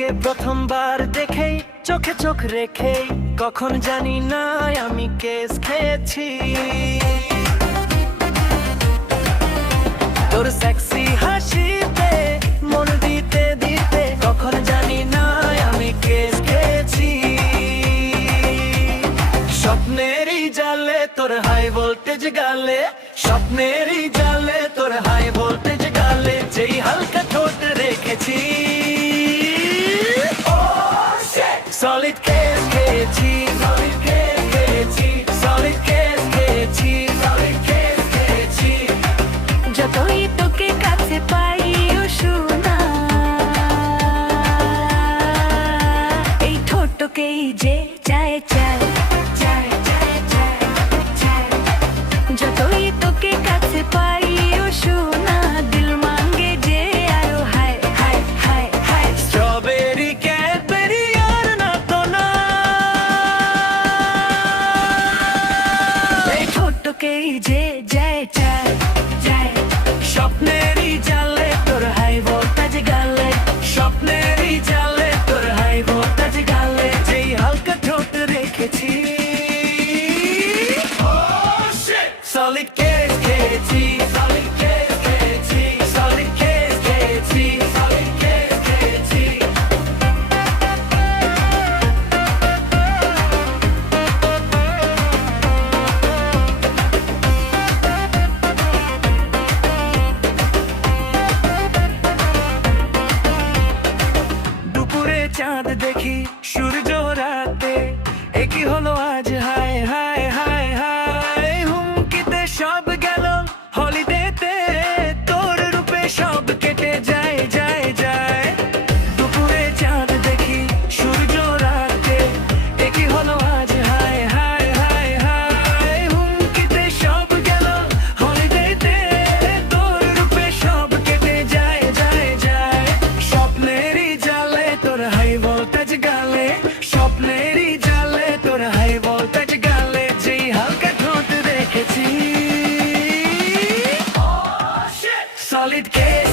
তোকে প্রথমবার দেখেই চোখে চোখ রেখে কখন জানি না আমি কেস খেয়েছি। তোর সেক্সি হাসিতে মন দিতে দিতে কখন জানি না আমি কেস খেয়েছি। স্বপ্নেরই জালে তোর হাই ভোল্টেজ গালে, স্বপ্নেরই জালে তোর হাই ভোল্টেজ গালে যেই হালকা ঠোঁট রেখেছি। সলিড কেস খেয়েছি, সলিড কেস খেয়েছি, সলিড কেস খেয়েছি, সলিড কেস খেয়েছি। যতই তোকে কাছে পাই ও শোনা, এই ঠোঁটকেই যে চায় চায় চায় চায় চায় চায়। যতই তোকে কাছে পাই ও শোনা, দিল মাঙ্গে যে আরো হায় হায় হায় হায়। স্ট্রবেরি ক্যাডবেরি আর না তো না, এই ঠোঁটকেই যে যায় চায় চায়। স্বপ্নেরই জালে তোর হাই ভোল্টেজ গালে, স্বপ্নেরই জালে তোর হাই ভোল্টেজ গালে যেই হালকা ঠোঁট রেখেছি। সলিড কেস খেয়েছি, সলিড কেস খেয়েছি, সলিড কেস খেয়েছি, সলিড কেস খেয়েছি। দুপুরে চাঁদ দেখি সূর্য রাতে, একই হলো আজ হায় হায় হায় হায়। হুমকিতে সব গেল হলিডেতে, তোর রূপে সব কেটে যায় যায় যায়। দুপুরে চাঁদ দেখি সূর্য রাতে, একই হলো আজ হায় হায় হায় হায়। হুমকিতে সব গেল হলিডেতে, তোর রূপে সব কেটে যায় যায় যায়। স্বপ্নেরই জালে তোর হাই ভোল্টেজ গালে, স্বপ্নেরই জালে তোর হাই ভোল্টেজ গালে যেই হালকা ঠোঁট রেখেছি। Solid case